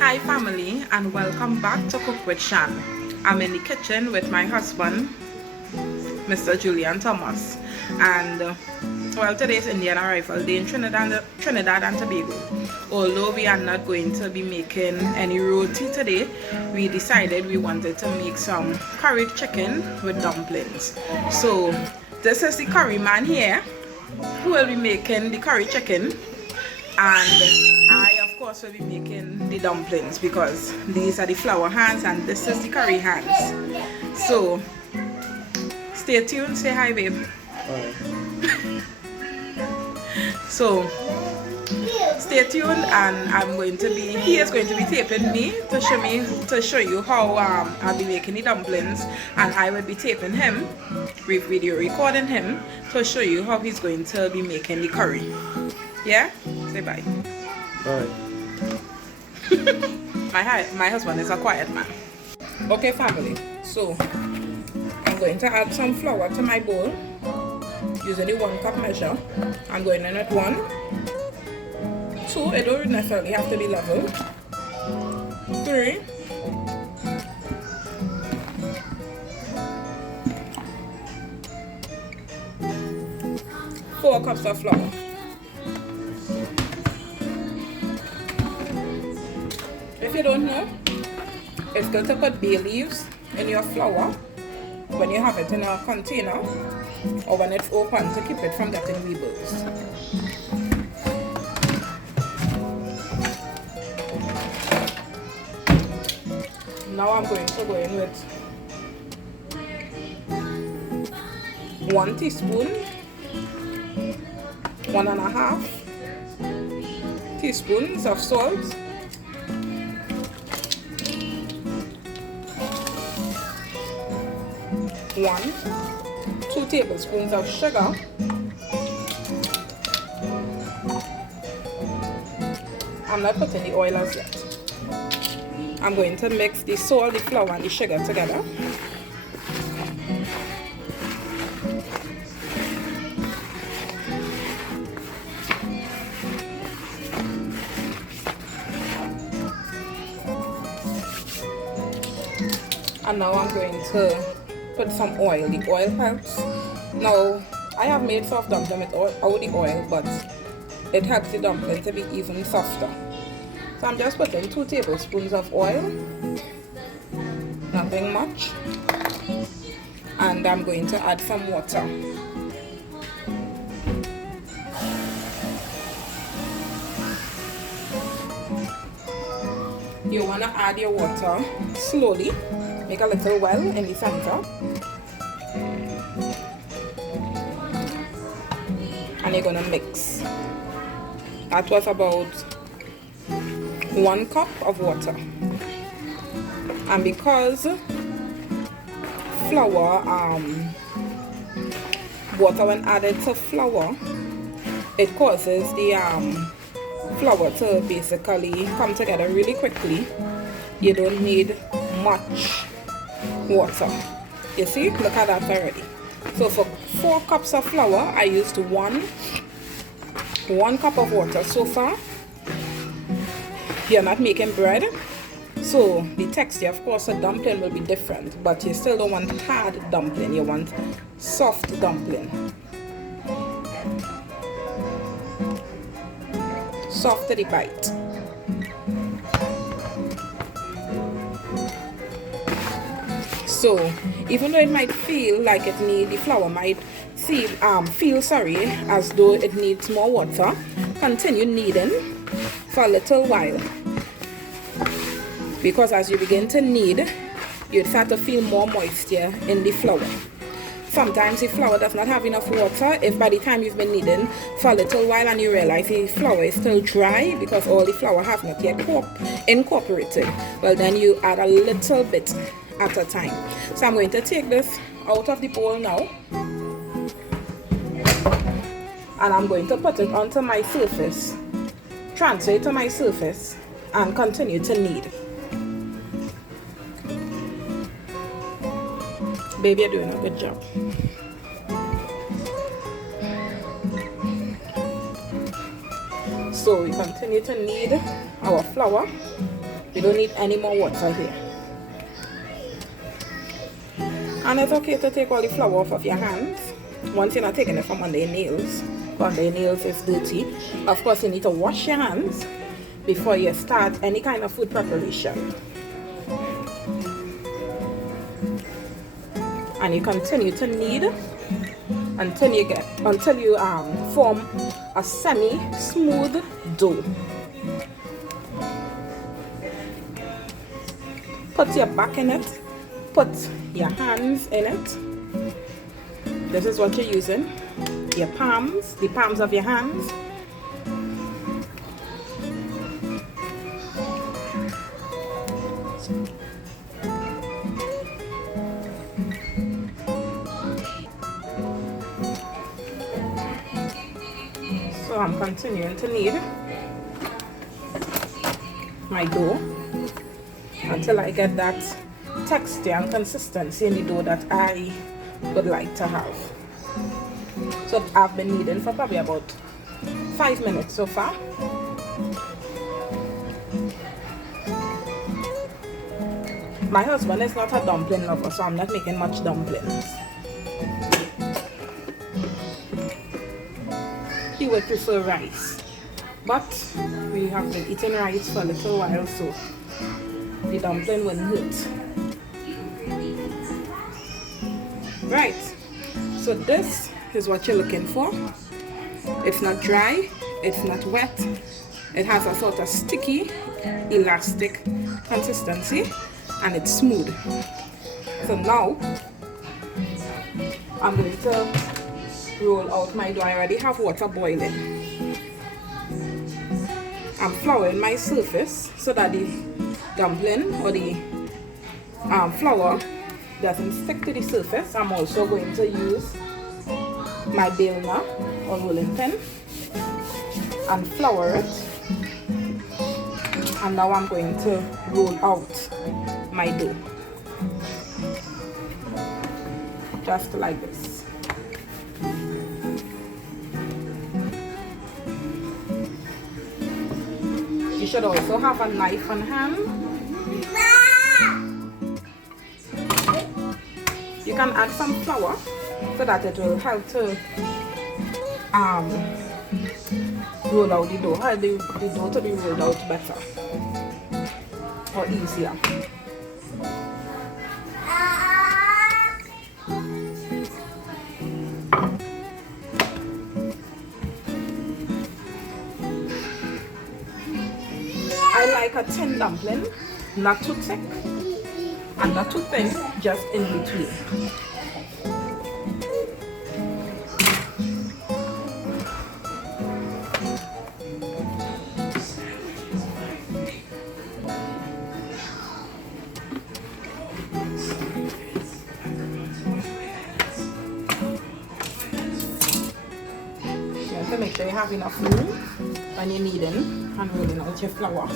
Hi family, and welcome back to Cook with Shan. I'm in the kitchen with my husband, Mr. Julian Thomas, and well, today's Indian arrival day in Trinidad and Tobago. Although we are not going to be making any roti today, we decided we wanted to make some curried chicken with dumplings. So this is the curry man here who will be making the curry chicken, and I of course will be making the dumplings because these are the flour hands and this is the curry hands. So stay tuned. Say hi, babe. Hi. So stay tuned, and he is going to be taping me to show you how I'll be making the dumplings, and I will be taping him, video recording him to show you how he's going to be making the curry. Yeah? Say bye. Bye. My husband is a quiet man. Okay family, so I'm going to add some flour to my bowl using the 1 cup measure. I'm going in at 1, 2, it don't necessarily have to be level, 3, 4 cups of flour. If you don't know, it's good to put bay leaves in your flour when you have it in a container or when it's open to keep it from getting weevils. Now I'm going to go in with 1 teaspoon, 1.5 teaspoons of salt, 2 tablespoons of sugar, I'm not putting the oil as yet. I'm going to mix the salt, the flour and the sugar together. And now I'm going to put some oil. The oil helps. Now I have made soft dumpling without the oil, but it helps the dumpling to be even softer. So I'm just putting 2 tablespoons of oil, nothing much, and I'm going to add some water. You want to add your water slowly. Make a little well in the center, and you're gonna mix. That was about 1 cup of water, and because flour, water when added to flour, it causes the flour to basically come together really quickly. You don't need much water. You see, look at that already. So for 4 cups of flour I used 1 cup of water. So far you're not making bread, so the texture of course a dumpling will be different, but you still don't want hard dumpling, you want soft dumpling, soft to the bite. So even though it might feel like the flour might feel as though it needs more water, continue kneading for a little while, because as you begin to knead, you start to feel more moisture in the flour. Sometimes the flour does not have enough water. If by the time you've been kneading for a little while and you realize the flour is still dry because all the flour has not yet incorporated, well then you add a little bit at a time. So I'm going to take this out of the bowl now, and I'm going to put it onto my surface, transfer it to my surface, and continue to knead. Baby, you're doing a good job. So we continue to knead our flour You don't need any more water here. And it's okay to take all the flour off of your hands once you're not taking it from under your nails. Under your nails is dirty. Of course, you need to wash your hands before you start any kind of food preparation. And you continue to knead until you form a semi-smooth dough. Put your back in it, put your hands in it. This is what you're using. Your palms, the palms of your hands. So I'm continuing to knead my dough until I get that texture and consistency in the dough that I would like to have. So I've been kneading for probably about 5 minutes so far. My husband is not a dumpling lover, so I'm not making much dumplings. He would prefer rice, but we have been eating rice for a little while, so the dumpling wouldn't hurt. Right, so this is what you're looking for. It's not dry, it's not wet, it has a sort of sticky, elastic consistency, and it's smooth. So now I'm going to roll out my dough. I already have water boiling. I'm flouring my surface so that the dumpling or the flour doesn't stick to the surface. I'm also going to use my baler or rolling pin and flour it. And now I'm going to roll out my dough. Just like this. You should also have a knife on hand. You can add some flour so that it will help to roll out the dough, help the dough to be rolled out better or easier. I like a thin dumpling, not too thick and not too thin, just in between. You have to make sure you have enough room when you're kneading and rolling out your flour.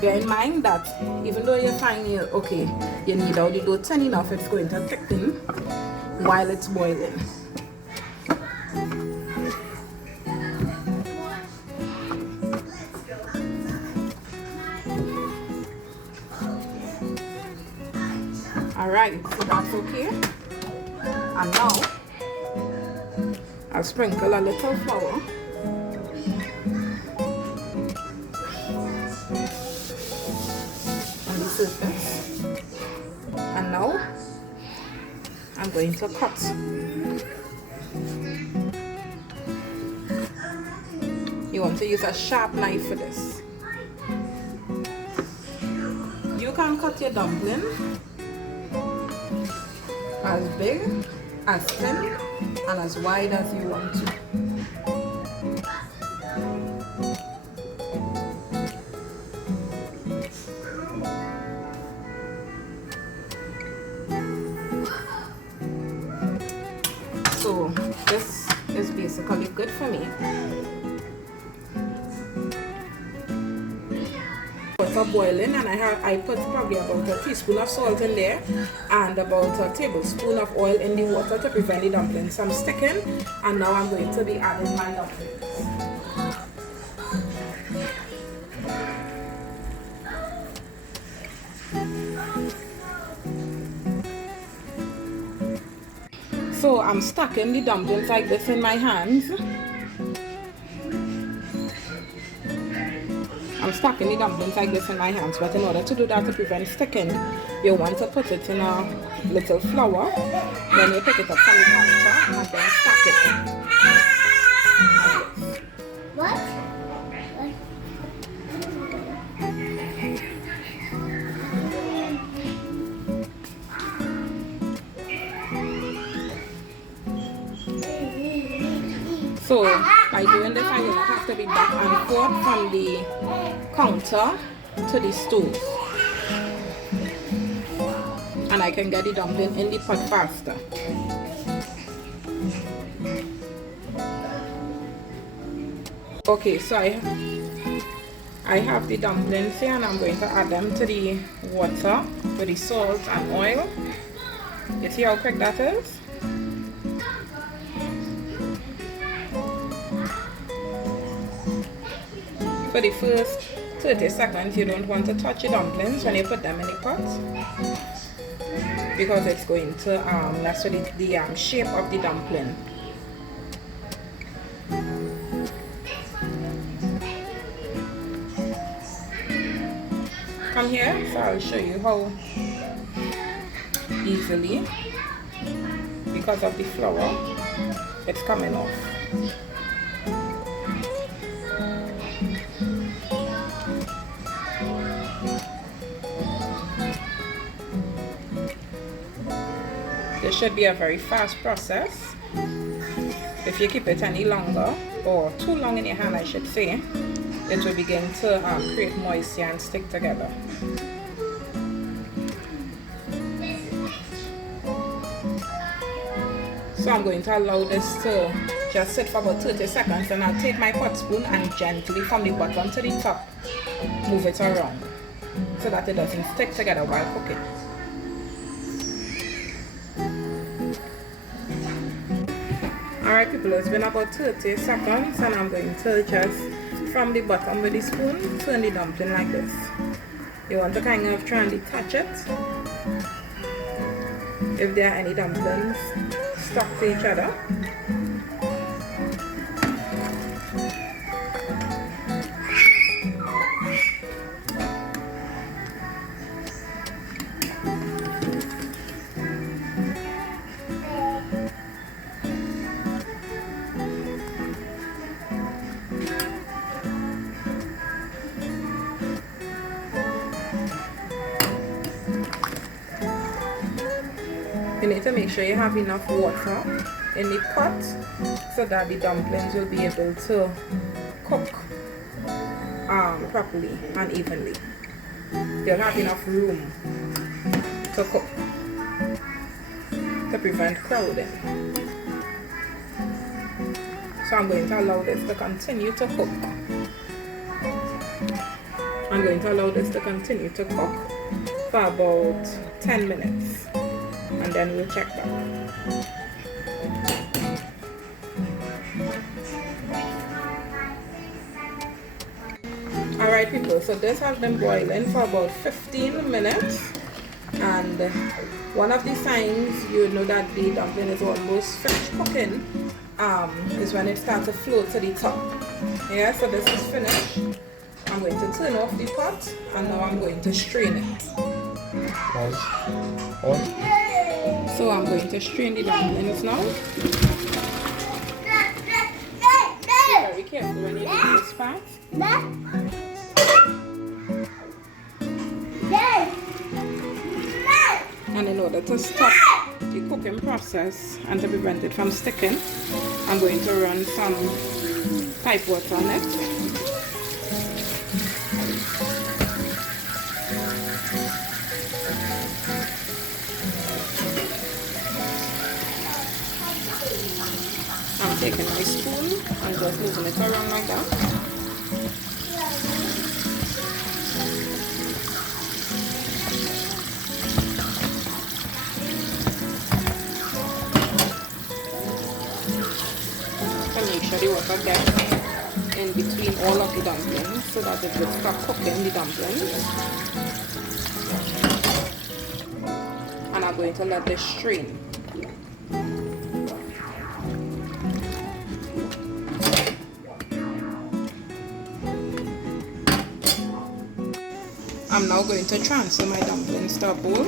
Bear in mind that even though you find you knead out the dough thin enough, it's going to thicken while it's boiling. Alright, so that's okay. And now I'll sprinkle a little flour on the surface. And now I'm going to cut. You want to use a sharp knife for this. You can cut your dumpling as big, as thin, and as wide as you want to. So this is basically good for me. Put water boiling, and I put probably about a teaspoon of salt in there and about a tablespoon of oil in the water to prevent the dumplings from sticking. And now I'm going to be adding my dumplings. So I'm stacking the dumplings like this in my hands. But in order to do that, to prevent sticking, you want to put it in a little flour. Then you pick it up from the counter and then stack it. What? So by doing this, I will not have to be back and forth from the counter to the stove, and I can get the dumpling in the pot faster. Okay, so I have the dumplings here, and I'm going to add them to the water with the salt and oil. You see how quick that is? For the first 30 seconds, you don't want to touch the dumplings when you put them in the pot, because it's going to mess with the shape of the dumpling. Come here, so I'll show you how easily, because of the flour, it's coming off. This should be a very fast process. If you keep it any longer, or too long in your hand I should say, it will begin to create moisture and stick together. So I'm going to allow this to just sit for about 30 seconds, and I'll take my pot spoon and gently from the bottom to the top move it around so that it doesn't stick together while cooking. Alright people, it's been about 30 seconds, and I'm going to just from the bottom with the spoon turn the dumpling like this. You want to kind of try and detach it if there are any dumplings stuck to each other. You need to make sure you have enough water in the pot so that the dumplings will be able to cook properly and evenly. You'll have enough room to cook to prevent crowding. So I'm going to allow this to continue to cook. For about 10 minutes. And then we'll check back. Alright people, so this has been boiling for about 15 minutes, and one of the signs you know that the dumpling is almost finished cooking is when it starts to float to the top. Yeah, so this is finished. I'm going to turn off the pot, and now I'm going to strain it. So I'm going to strain the dumplings now. Be very careful when you do this part. And in order to stop the cooking process and to prevent it from sticking, I'm going to run some pipe water on it. I'm taking my spoon and just moving it around like that. sure the water gets in between all of the dumplings so that it will start cooking the dumplings. And I'm going to let this strain. I'm now going to transfer my dumplings to a bowl.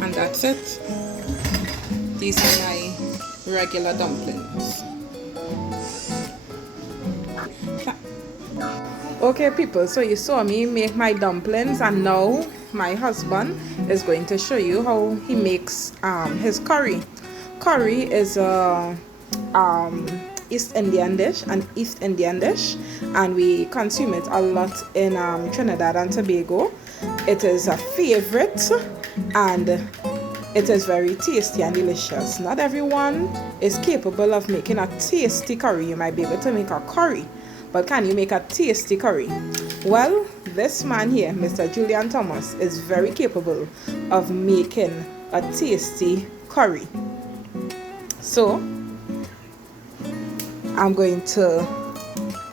And that's it. These are my regular dumplings. Okay people, so you saw me make my dumplings, and now my husband is going to show you how he makes his curry. Curry is a East Indian dish, and we consume it a lot in Trinidad and Tobago. It is a favorite, and it is very tasty and delicious. Not everyone is capable of making a tasty curry. You might be able to make a curry, but can you make a tasty curry? Well, this man here, Mr. Julian Thomas, is very capable of making a tasty curry. So I'm going to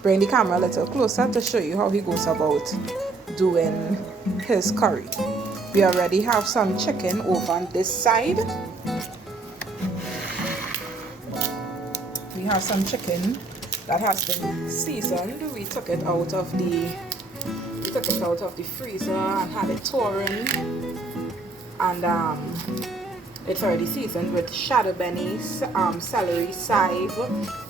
bring the camera a little closer to show you how he goes about doing his curry. We already have some chicken over on this side. We have some chicken that has been seasoned. We took it out of the freezer and had it torn, and it's already seasoned with chadon, beni, celery, chives,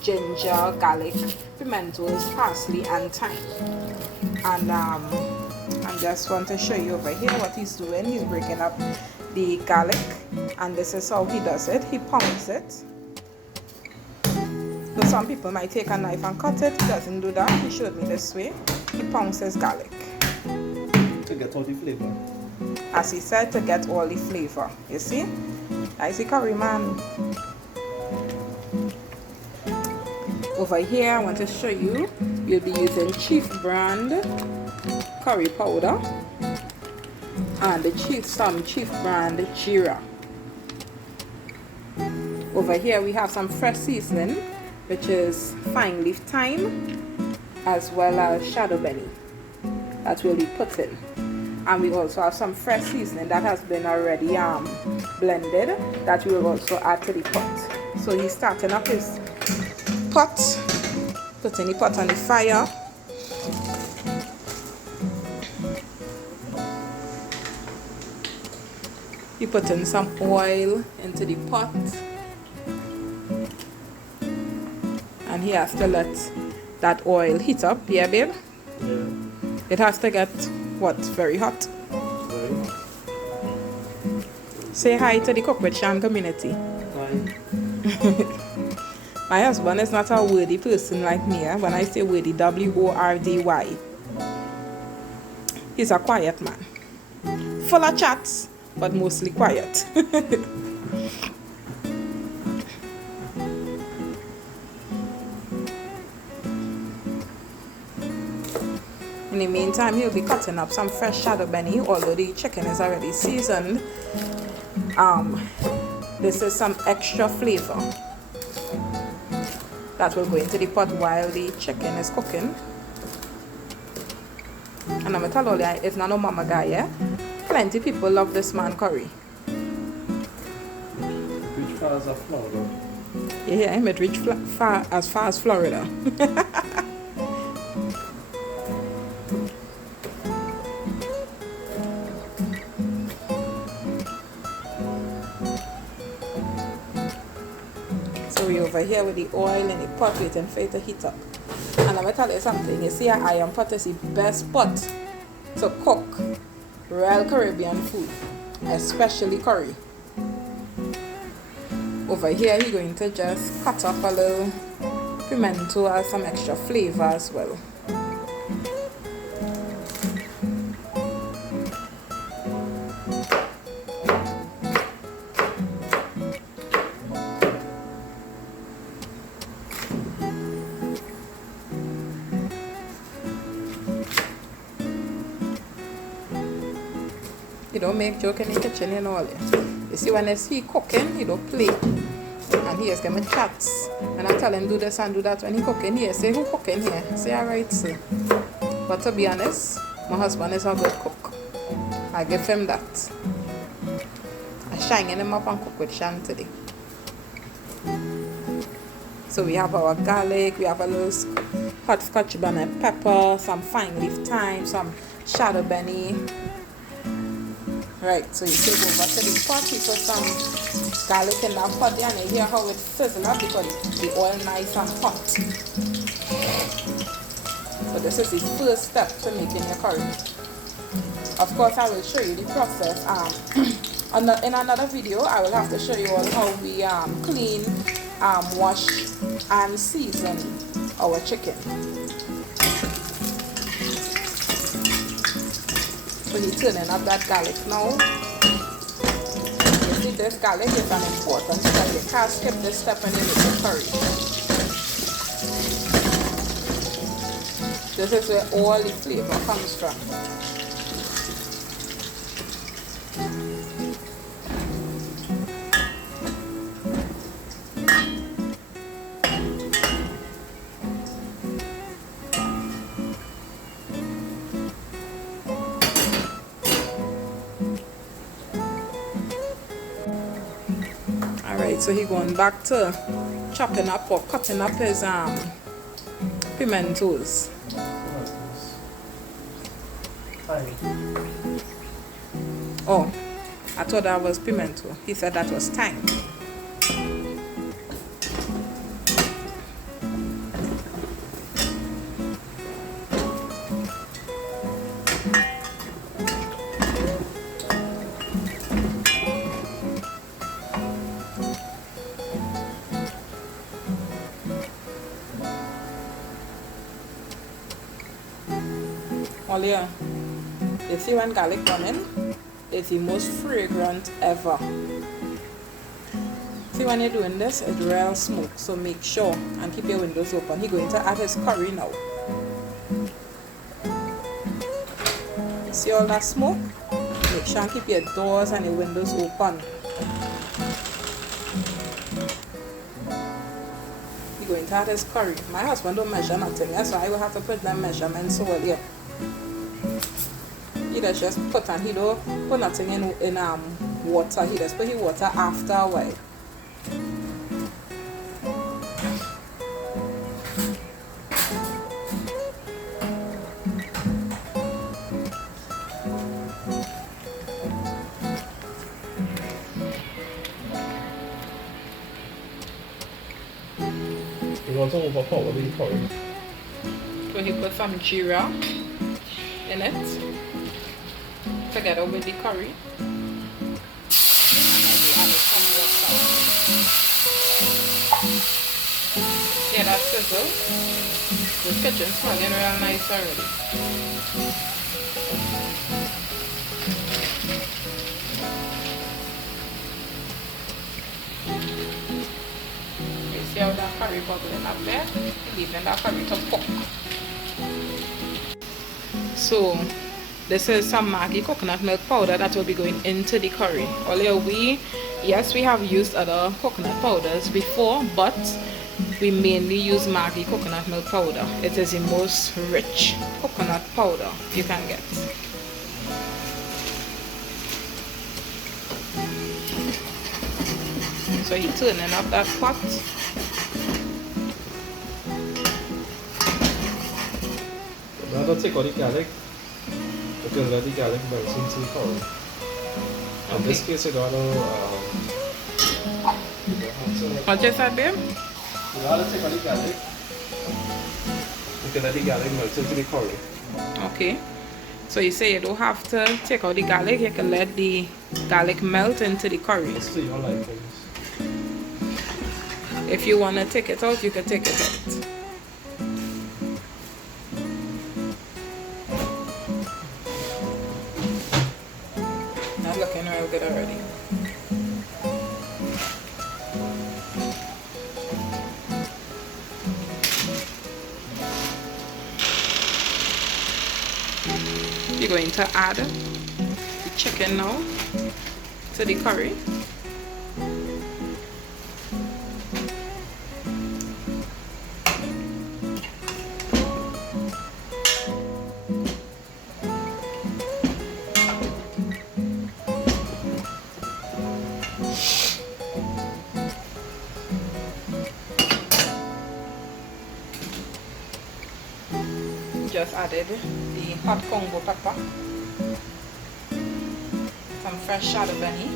ginger, garlic, pimentoes, parsely, and thyme. And I just want to show you over here what he's doing. He's breaking up the garlic, and this is how he does it. He pounds it. So some people might take a knife and cut it. He doesn't do that. He showed me this way. He pounds his garlic. To get all the flavor. As he said, to get all the flavor. You see? Nice curry, man. Over here, I want to show you, you'll be using Chief brand curry powder and some Chief brand geera. Over here, we have some fresh seasoning, which is fine leaf thyme, as well as chadon beni that will be put in. And we also have some fresh seasoning that has been already blended that we will also add to the pot. So he's starting up his pot, putting the pot on the fire. He put in some oil into the pot, and he has to let that oil heat up. Yeah, babe? Yeah. It has to get what? Very hot. Very hot. Say hi to the Cook with Shan community. Hi. My husband is not a wordy person like me. When I say wordy, W-O-R-D-Y. He's a quiet man. Full of chats, but mostly quiet. In the meantime, he'll be cutting up some fresh chadon beni, although the chicken is already seasoned. This is some extra flavor that will go into the pot while the chicken is cooking. And I'm gonna tell all you, it's not no mama guy, yeah? Plenty people love this man curry. Which far as Florida? You hear him? It reach as far as Florida. So we over here with the oil in the pot waiting for it to heat up. And I'm gonna tell you something. You see, an iron pot is the best pot to cook real Caribbean food, especially curry. Over here, he's going to just cut up a little pimento and some extra flavor as well. He don't make joke in the kitchen and all that. You see, when he cooking, he don't play. And he is giving me chats. And I tell him do this and do that. When he cooking here, say, who cooking here? Say, alright, sir. But to be honest, my husband is a good cook. I give him that. I shine him up and cook with Shan today. So we have our garlic, we have a little hot scotch bonnet pepper, some fine leaf thyme, some shadow beni. Right, so you take over to the pot, you put some garlic in that pot there, and you hear how it sizzles up because the oil nice and hot. So this is the first step to making your curry. Of course, I will show you the process. In another video, I will have to show you all how we clean, wash, and season our chicken. So he's turning up that garlic now. You see, this garlic is an important step. You can't skip this step when you make the curry. This is where all the flavor comes from. Alright, so he's going back to chopping up or cutting up his pimentoes. Oh, I thought that was pimento. He said that was thyme. Well, yeah, you see when garlic come in, it's the most fragrant ever. See, when you're doing this, it's real smoke, so make sure and keep your windows open. He's going to add his curry now. See all that smoke? Make sure and keep your doors and your windows open. He's going to add his curry. My husband don't measure nothing, so I will have to put them measurements over here. He does just put, and he don't put nothing in water. He just put his water after a while. You want to overpower the curry? So he put some geera in it together with the curry. And then he added some water. Yeah, that sizzle. The kitchen smelling real nice already. You see how that curry bubbling up there? Leaving that curry to cook. So this is some Maggi coconut milk powder that will be going into the curry. Although yes, we have used other coconut powders before, but we mainly use Maggi coconut milk powder. It is the most rich coconut powder you can get. So he's turning up that pot. Now don't take all the garlic. You can let the garlic melt into the curry. In this case, you got to What you said, babe? you got to take all the garlic. You can let the garlic melt into the curry. Okay. So you say you don't have to take out the garlic, you can let the garlic melt into the curry. It's to your likings. If you want to take it out, you can take it out. Not looking real good already. You're going to add the chicken now to the curry. Just added the hot congo pepper, some fresh chadon beni,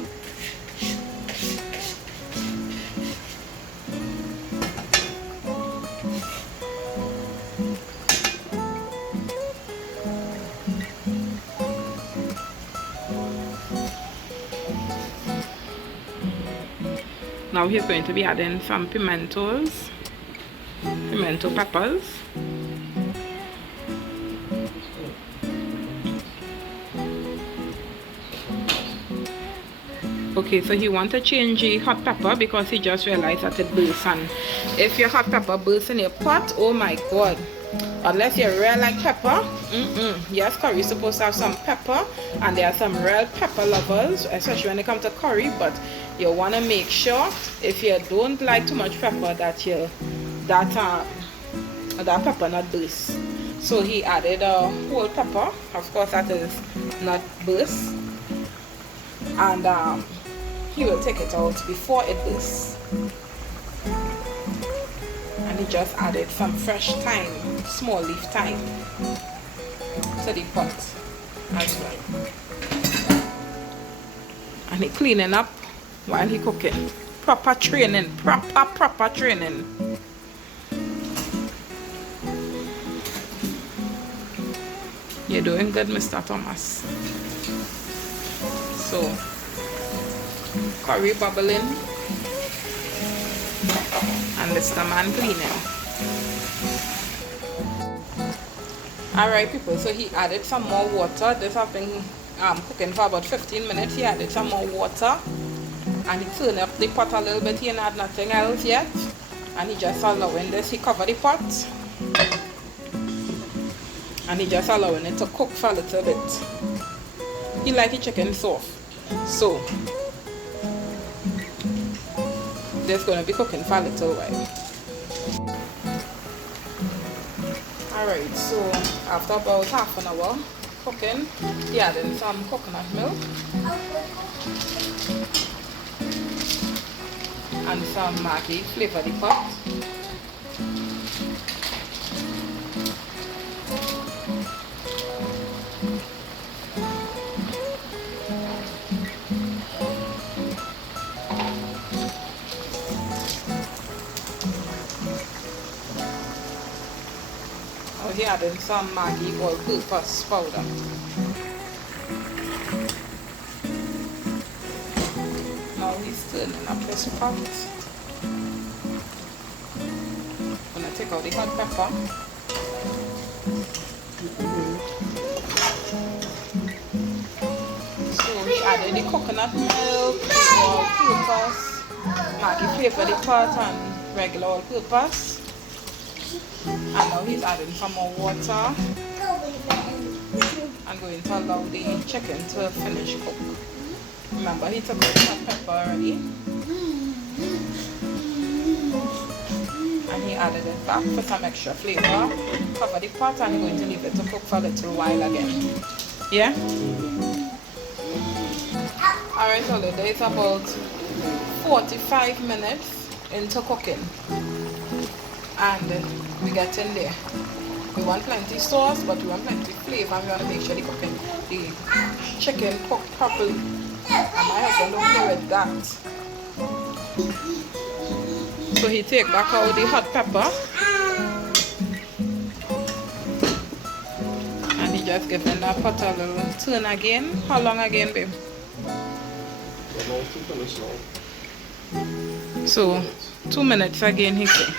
now he's going to be adding some pimentoes, pimento peppers. Okay, so he want to change the hot pepper because he just realized that it bursts, and if your hot pepper bursts in your pot, oh my god, unless you really like pepper, yes, curry is supposed to have some pepper, and there are some real pepper lovers, especially when it comes to curry, but you want to make sure if you don't like too much pepper that that pepper not burst. So he added a whole pepper, of course that is not burst, and he will take it out before it bursts. And he just added some fresh thyme, small leaf thyme, to the pot as well. And he cleaning up while he cooking. Proper training, proper training. You're doing good, Mr. Thomas. So, curry bubbling and Mr. Man cleaning. Alright people, so he added some more water. This has been cooking for about 15 minutes. He added some more water and he turned up the pot a little bit. He didn't add nothing else yet, and he just allowing this. He covered the pot and he just allowing it to cook for a little bit. He like the chicken soft, so just going to be cooking for a little while. Alright, so after about half an hour cooking, he added some coconut milk and some maggi, flavor the pot. He added some maggi all-purpose powder. Now he's turning up his pot. Gonna take out the hot pepper. So he added the coconut milk, the all-purpose, maggi flavor the pot, and regular all-purpose. And now he's adding some more water. I'm going to allow the chicken to finish cook. Remember, he took out the pepper already. And he added it back for some extra flavor. Cover the pot and I'm going to leave it to cook for a little while again. Yeah? Alright, so it's about 45 minutes into cooking. And we get in there. We want plenty sauce, but we want plenty flavor, and we want to make sure the chicken cooked properly. And my husband don't play with that. So he take back out the hot pepper. And he just giving that pot a little turn again. How long again, babe? So 2 minutes again, he say.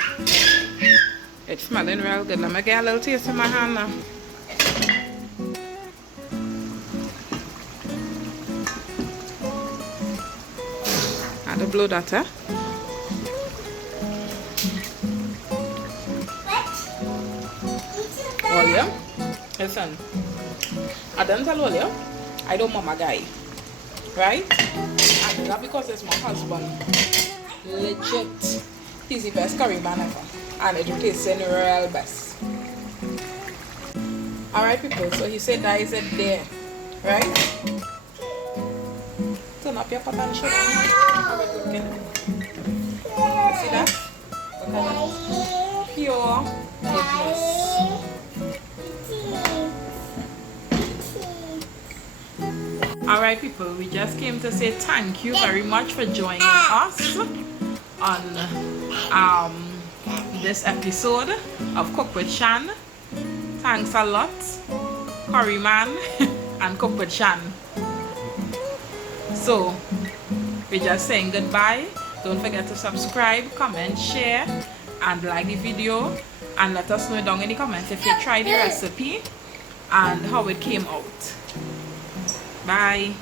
It's smelling real good. Let me get a little taste in my hand now. And to blow that, eh? Olha, listen. I don't tell Olya, I don't want my guy, right? And that because it's my husband. Legit, he's the best curry man ever, and it tastes in real best. Alright people, so he said that is it there, right? Turn up your pot and show them how it's looking. You see that? Look at that. Pure goodness. Alright people, we just came to say thank you very much for joining us on this episode of Cook with Shan. Thanks a lot, Curry Man and Cook with Shan. So, we're just saying goodbye. Don't forget to subscribe, comment, share, and like the video. And let us know down in the comments if you tried the recipe and how it came out. Bye.